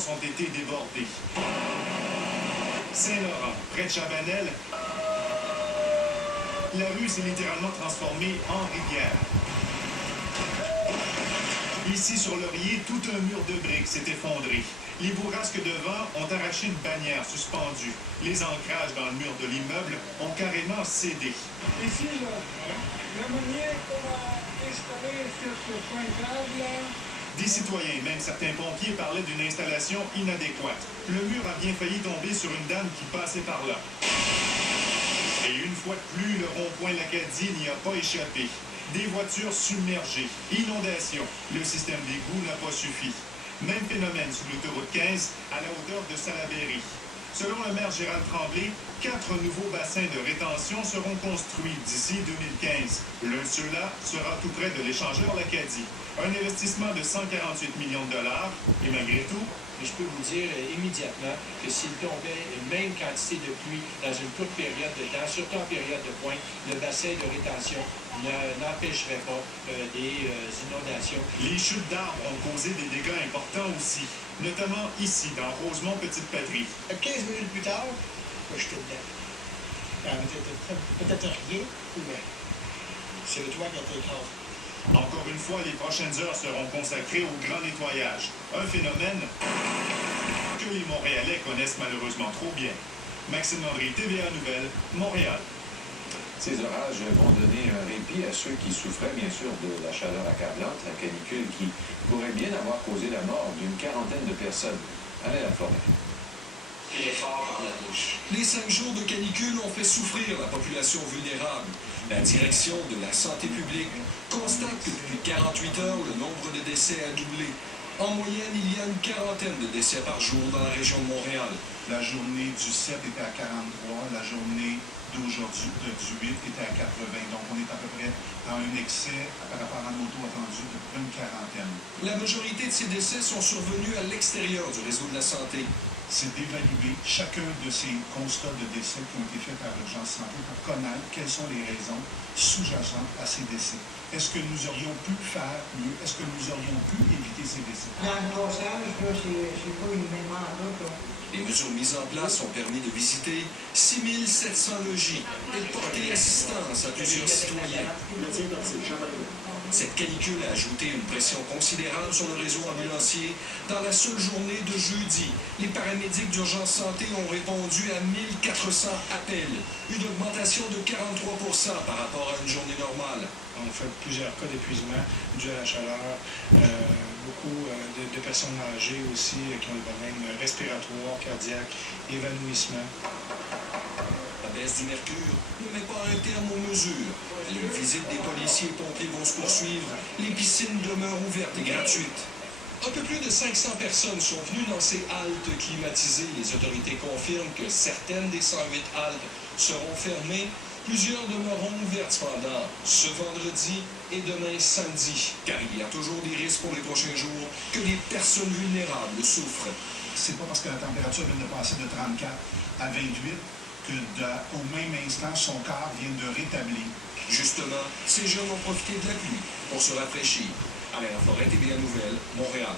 résidences ont été débordées. Saint-Laurent, près de Chabanel, la rue s'est littéralement transformée en rivière. Ici, sur Laurier, tout un mur de briques s'est effondré. Les bourrasques de vent ont arraché une bannière suspendue. Les ancrages dans le mur de l'immeuble ont carrément cédé. Ici, la manière qu'on a installé ce pointage, Des citoyens, même certains pompiers, parlaient d'une installation inadéquate. Le mur a bien failli tomber sur une dame qui passait par là. Et une fois de plus, le rond-point L'Acadie n'y a pas échappé. Des voitures submergées, inondations. Le système d'égout n'a pas suffi. Même phénomène sur l'autoroute 15 à la hauteur de Salaberry. Selon le maire Gérald Tremblay, 4 nouveaux bassins de rétention seront construits d'ici 2015. L'un de ceux-là sera tout près de l'échangeur L'Acadie. Un investissement de 148 millions de dollars. Et malgré tout, je peux vous dire immédiatement que s'il tombait une même quantité de pluie dans une courte période de temps, surtout en période de pointe, le bassin de rétention n'empêcherait pas des inondations. Les chutes d'arbres ont causé des dégâts importants aussi, notamment ici, dans Rosemont-Petite-Patrie. 15 minutes plus tard, je suis dedans. Peut-être rien, mais c'est le toit qui a été écrasé. Encore une fois, les prochaines heures seront consacrées au grand nettoyage. Un phénomène que les Montréalais connaissent malheureusement trop bien. Maxime Landry, TVA Nouvelles, Montréal. Ces orages vont donner un répit à ceux qui souffraient bien sûr de la chaleur accablante, la canicule qui pourrait bien avoir causé la mort d'une quarantaine de personnes. Allez la forêt. Les 5 jours de canicule ont fait souffrir la population vulnérable. La direction de la santé publique constate que depuis 48 heures, le nombre de décès a doublé. En moyenne, il y a une quarantaine de décès par jour dans la région de Montréal. La journée du 7 était à 43, la journée d'aujourd'hui, du 8, était à 80. Donc, on est à peu près dans un excès par rapport à nos taux attendus d'une quarantaine. La majorité de ces décès sont survenus à l'extérieur du réseau de la santé. C'est d'évaluer chacun de ces constats de décès qui ont été faits par l'urgence santé pour connaître quelles sont les raisons sous-jacentes à ces décès. Est-ce que nous aurions pu faire mieux? Est-ce que nous aurions pu éviter ces décès? Dans le brossage, c'est pas une mémoire là. Les mesures mises en place ont permis de visiter 6700 logis et de porter assistance à plusieurs citoyens. Cette canicule a ajouté une pression considérable sur le réseau ambulancier. Dans la seule journée de jeudi, les paramédics d'urgence santé ont répondu à 1400 appels, une augmentation de 43% par rapport à une journée normale. On fait plusieurs cas d'épuisement dû à la chaleur, beaucoup de personnes âgées aussi qui ont des problèmes respiratoires, cardiaques, évanouissement. La baisse du mercure ne met pas un terme aux mesures. Les visites des policiers et pompiers vont se poursuivre. Les piscines demeurent ouvertes et gratuites. Un peu plus de 500 personnes sont venues dans ces haltes climatisées. Les autorités confirment que certaines des 108 haltes seront fermées. Plusieurs demeureront ouvertes cependant ce vendredi et demain samedi, car il y a toujours des risques pour les prochains jours que les personnes vulnérables souffrent. C'est pas parce que la température vient de passer de 34 à 28 que au même instant, son corps vient de rétablir. Justement, ces jeunes ont profité de la pluie pour se rafraîchir. Alain Laforêt, TVA Nouvelles, Montréal.